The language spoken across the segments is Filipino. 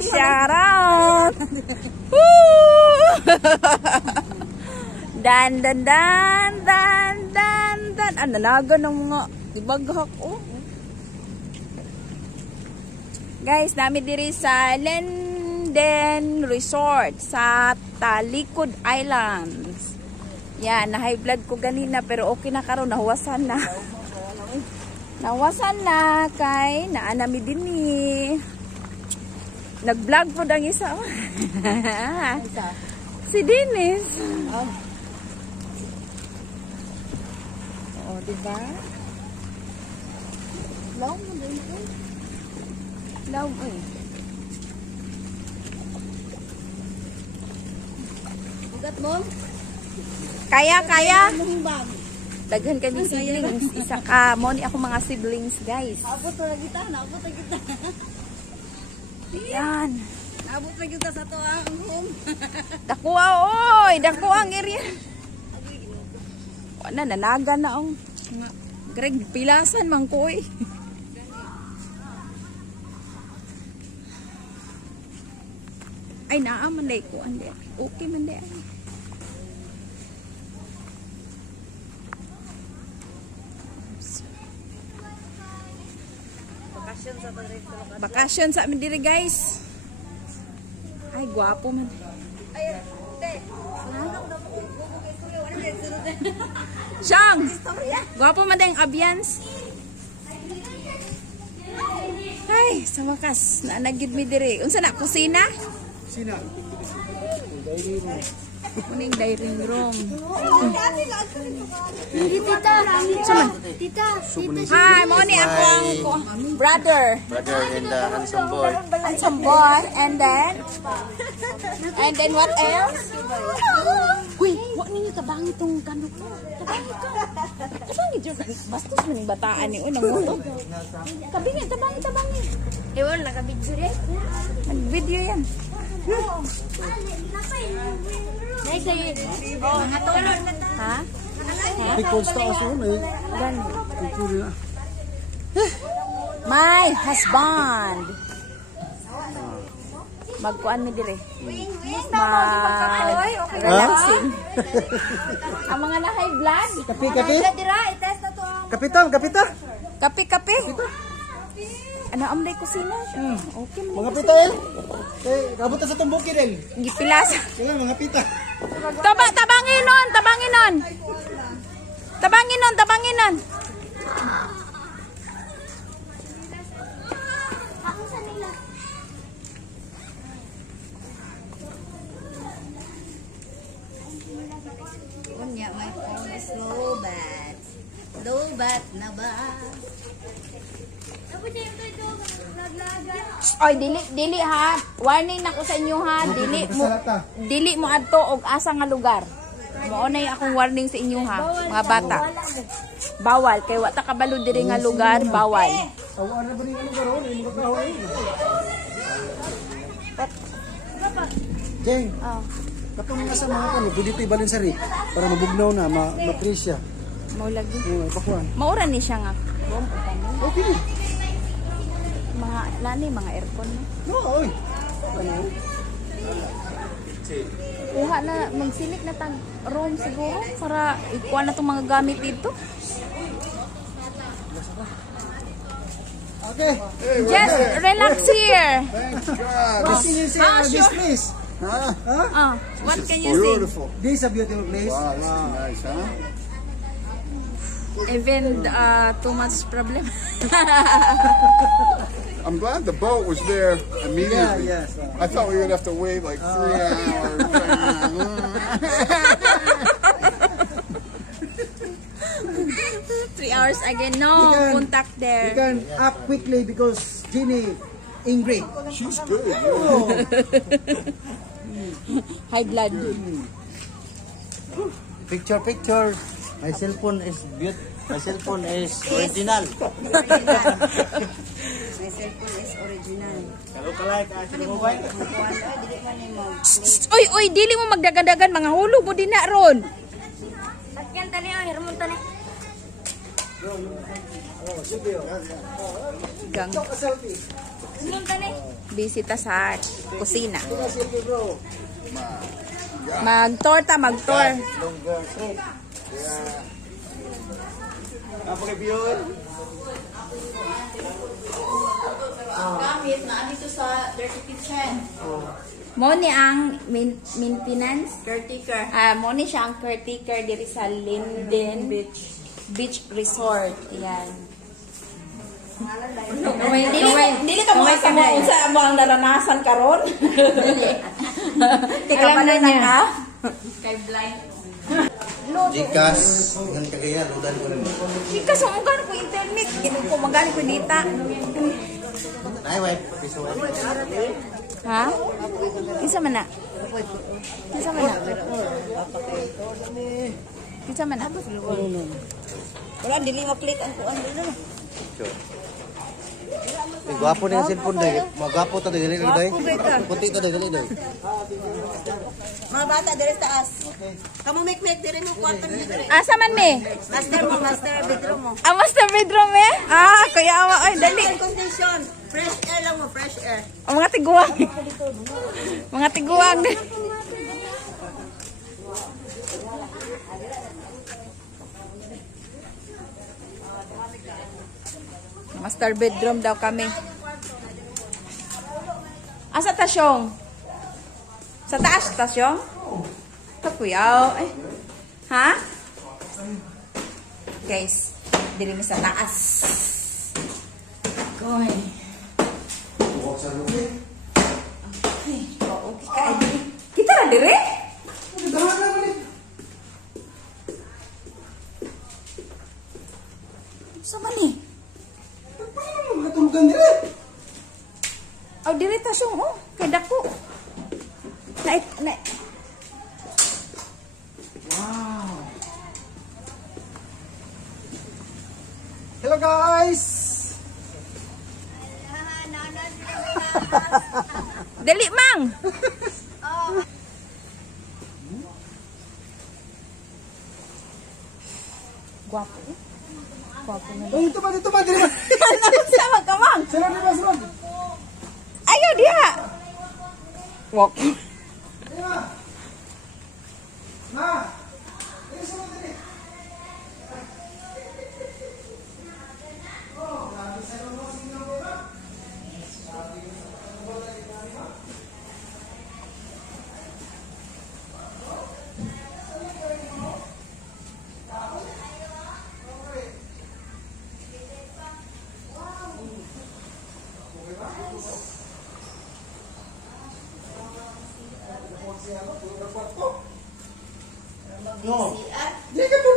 shout out. Woo! Dan. Nanaga ng mga ibaghak, oh. Guys, nami diri sa Linden Resort sa Talikod Islands. Yan, na-high blood ko ganina pero okay na karon, nahuwasan na. Nahuwasan na kay naanami dinhi. Nag-vlog po dang isa. Si Dennis. Oh, diba? Law mo din ito. Law mo eh. Ugat mo? Kaya. Daghan kami siblings. Isa ka. Mo ni ako mga siblings, guys. Naabot na kita. Yan. Naabot na kita sa to ang home. Dakuha, oy. Dakuha ang area. Wala, nanaga na ang. Greg, pilasan man ko eh. Ay, naaman day ko. Ande. Okay man day. Bakasyon sa amin diri, guys. Ay, gwapo man. Siyang! Gwapo man tayong ambience. Ay, sa wakas, naanagid mi diri. Unsa na, kusina? Kusina. Kuning dining room. Tita. Hi, mo ni ako ang brother. Brother and handsome boy. Handsome boy. And then what else? Uy, wag ninyo tabangi tong kano ko. Tabangi dyan. Bastos man yung bataan ni unang moto. Tabangi. Ewan, nakabidyo rin. Nag-video yan. Mga tulon na ta. Ha? Because taas yun eh. Gan. My husband. Magkuan mi dire. Relaxing. Ang mga na high blood. Kape. Dira, i-test na to. Kapita. Kape. Ano am day kusina? Okay man. Mga pita eh. Kabot na sa tumbuki rin. Gipilas. Kaya mga pita. Tabangin nun. Kunya, my phone is low bat. Low bat na ba? Oy, dili ha. Warning na ko sa inyo ha. Dili mo adto og asa nga lugar. Mao na akong warning sa inyo ha, mga bata. Bawal kay wa ta kabalo diri nga lugar, bawal. Awan na ba rin ang lugar ron? Ay, mga kahoy. Jeng, kapag mga sa mga kano, pwede ito ibalin sa rin para mabugnaw na, ma-presya. Mao lagi. Pakuan. Maura ni siya nga. Okay. Mga lani, mga aircon no. No, oy. Ano? Kuha na, magsilik na tag room siguro para ikuha na itong mga gamit dito. Okay. Just relax here. Thanks God. What can you say about this place? What can you Beautiful. This is a beautiful place. Wow, this is nice, huh? say? Even too much problem. I'm glad the boat was there immediately. Yeah, yes. I thought we would have to wait like 3 hours. 3 hours again. No, contact You there. can act quickly because Ginny Ingrid. She's good. Oh. High blood. Picture. My cell phone is beautiful. My cell phone is original. My cellphone is original. Kalau kalay ka sa mobile. Dili man ni mo. Oy, dili mo magdagadagan mga hulog mo din na ron. Sakyan tani, hirmon tani. Gang. Bisita sa kusina. Mag-tour ta, mag-tour. Gamit na dito sa dirty kitchen. Mo ni ang maintenance caretaker. Mo ni siya ang caretaker diri sa Linden Beach Resort. Yan. Dili ka mo sa mo ang naranasan karon. Alam na niya. Kay blind. Jikas, dengan kagaya, ludan ko rin. Chika, sumugan ko internet. Ginong ko magali ko dita. Ay, wife, piso wife. Ha? Kisa man na? Kisa man na? Kisa man na? Wala, dili ma-click ang kuan dito. Sure. Gwapo na yung cellphone dahil. Magwapo ito dahil. Puti ito dahil. Mga bata, dire sa taas. Kamu make dire mo kwarto dito. Asa man me? Master bedroom mo. Ah, master bedroom eh? Ah, kaya awa. Ay, dali. Air condition. Fresh air lang mo, fresh air. Ang mga tiguang. Mga tiguang. Master bedroom daw kami. Asa tasyong? Sa taas tasyong? Ito kuyaw. Ay. Ha? Guys, dili mi sa taas. Goy. Okay, ka. Kita ra dire? Sa man ni? Matulugan dire. Oh, diri tasyong oh, kay dako. Na. Wow. Hello guys. Dali mang. Guwapo. Guwapo na. Oh, dito ba dire. Sama ka mang. Sira di ba sira? Ayo dia. Walk. Ma.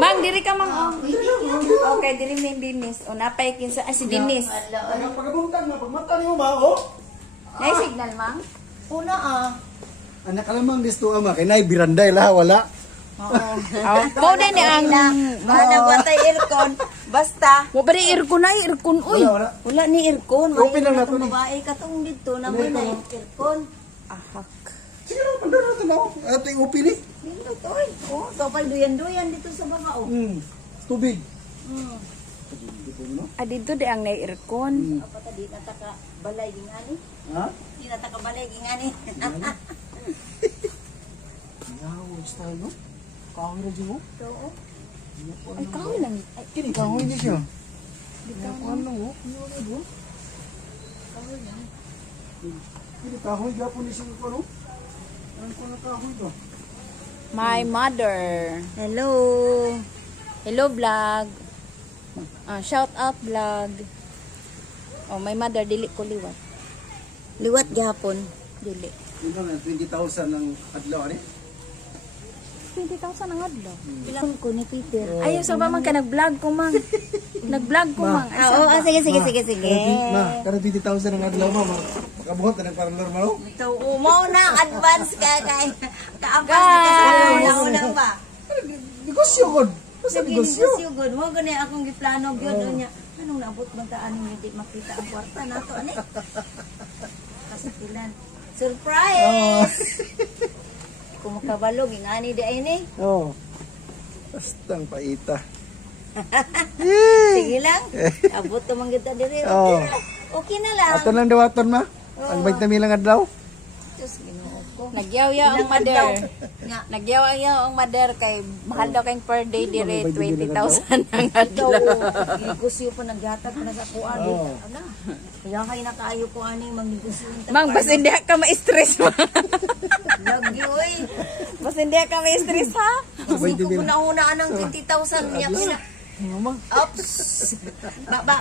Mang, diri ka mang. Oh. Okay, diri may Dinis. O napay kinsa si Dinis. Ang pagbuntag na pagmata nimo ba oh? Nay signal mang. Una Anak alamang gusto ama kay nay biranday la wala. Oh, mo din ni ang Mana batay aircon. Basta. mo ba ni aircon ay aircon uy. Wala. Wala ni aircon. Open lang nato ni. Babae katong dito na may na aircon. Ahak. Sige na pandar nato na. Ato yung upi ni. Dito toy. Oh, kapal duyan-duyan dito sa baba oh. Tubig. Adito di ang nay aircon. Apa tadi nataka balay gingani? Ha? Di nataka balay gingani. Yaw, style no? Kahoy ra jud. Oo. Ay kahoy lang. Ay, Kini kahoy ni siya. Ano mo? Kini kahoy gapon ni siya ko no? Ang ko na kahoy to. my mother. Hello. Hello vlog. Shout out vlog. Oh, my mother dili ko liwat. Liwat gihapon. Dili. Ito na 20,000 ang adlaw ani. 20,000 ang adlaw. Ilang ko ni Peter. Ayaw sa ba man ka nag-vlog ko mang. Nag-vlog ko mang. Oo, sige. Na, kada 20,000 ang adlaw mo. Makabuhat na para normal oh. So, umaw na advance ka kay kaampas na sa una ba? Negosyo god. Basta Sige, negosyo. negosyo good. Mo gani akong giplano gyud niya. Anong naabot man ta ani hindi makita ang kwarta nato ani? Kasakilan. Surprise! Kung makabalog ingani di ay ni. Oh. Bastang paita. Sige lang. Abot to man gyud ta diri. Oh. Okay na lang. Ato lang dawaton ma. Ang 20 mil lang adlaw. Diyos, Ginoo ko. Nagyaw-yaw ang mother. Nga. Nagyaw-yaw ang mother kay mahal daw kayong per day dire 20,000 ang Daw, adlaw. negosyo pa naghatag pa na sa kuan. Ala. Kaya kayo nakaayo ko ani magnegosyo. Mang, basta hindi ka ma-stress mo. Lagi oy. Basta hindi ka ma-stress ha. Kasi ko una ng 20,000 niya pina. Oops.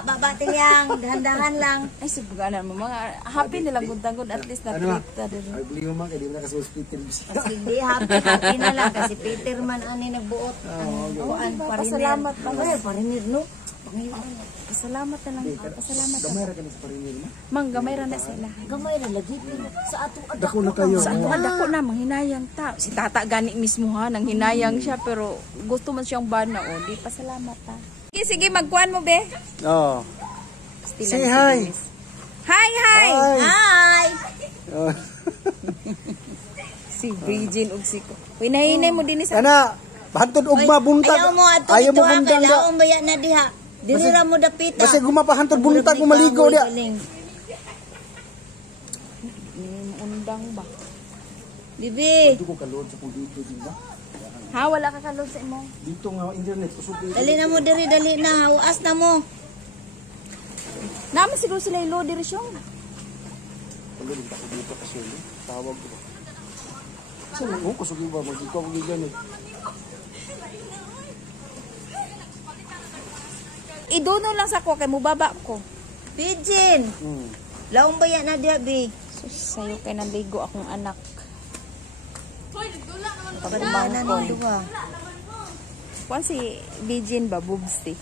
Babating yang dahan-dahan lang. Ay, sibuganan mo. Mga happy nilang gud at least na Ano, trip ta dire. Ay beli mo man kay di mo na kasi hospital. Kasi di happy na lang kasi Peter man ani nagbuot. Kuan parinir. Pasalamat pa. Ay, parinir no. Pasalamat na lang. Pasalamat. Gamay ra kani sa parinir mo. Mang, gamay ra na sila. Gamay na lagi sa ato Dako na kayo. Sa ato dako na manghinayang ta. Si tata gani mismo ha, nang hinayang siya pero gusto man siyang bana o. Di pasalamat ta. Sige, magkuhan mo be. Oh. Stilan Say si hi. Dennis. Hi, hi. Hi. Oh. Si Virgin ug si ko. Uy, nahinay mo din sa Ana, bahantod ugma buntag. Ayaw mo ato Ayaw mo ito ha, bundang da. kailangan baya na diha. Dinira mo dapita. Kasi gumapahantod buntag mo maligo dia. undang ba? Bibi, Dito ko kalod sa dito di ba? Ha, wala ka kalod sa imo. Dito nga internet kusog dito. dali na mo diri, dali na. Hawas na mo. Naman siguro sila ilo diri siya. Kalod ko dito kasi tawag ko. Sa mo kusog ba mo dito ko gigan. Idono lang sa ko kay mubaba ko. Pigeon. Laong baya na diha, bi. Sus, sayo kay naligo akong anak. Pagmana no duha. Kuan si Virgin ba bubsti.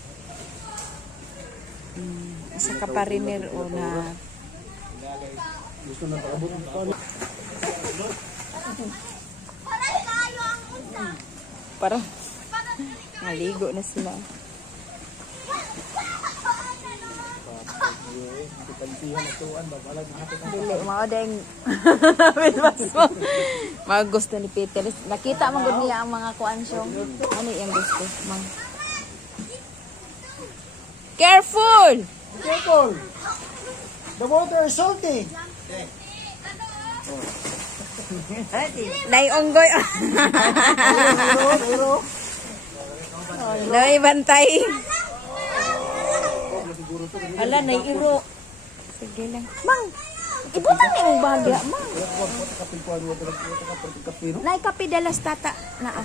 Sa kaparinir o na Gusto na paabot ko. parang naligo na sila. Dili, mga deng mga gusto ni Peter. Nakita man gud niya ang mga kuan siya. Ano yung gusto? Mang. Careful! Careful. The water is salty. Naionggoy. Nay bantay. Ala, naiiro. Sige lang. Mang, ibutan ni mong bahagya, mang. Nay kape dalas tata na.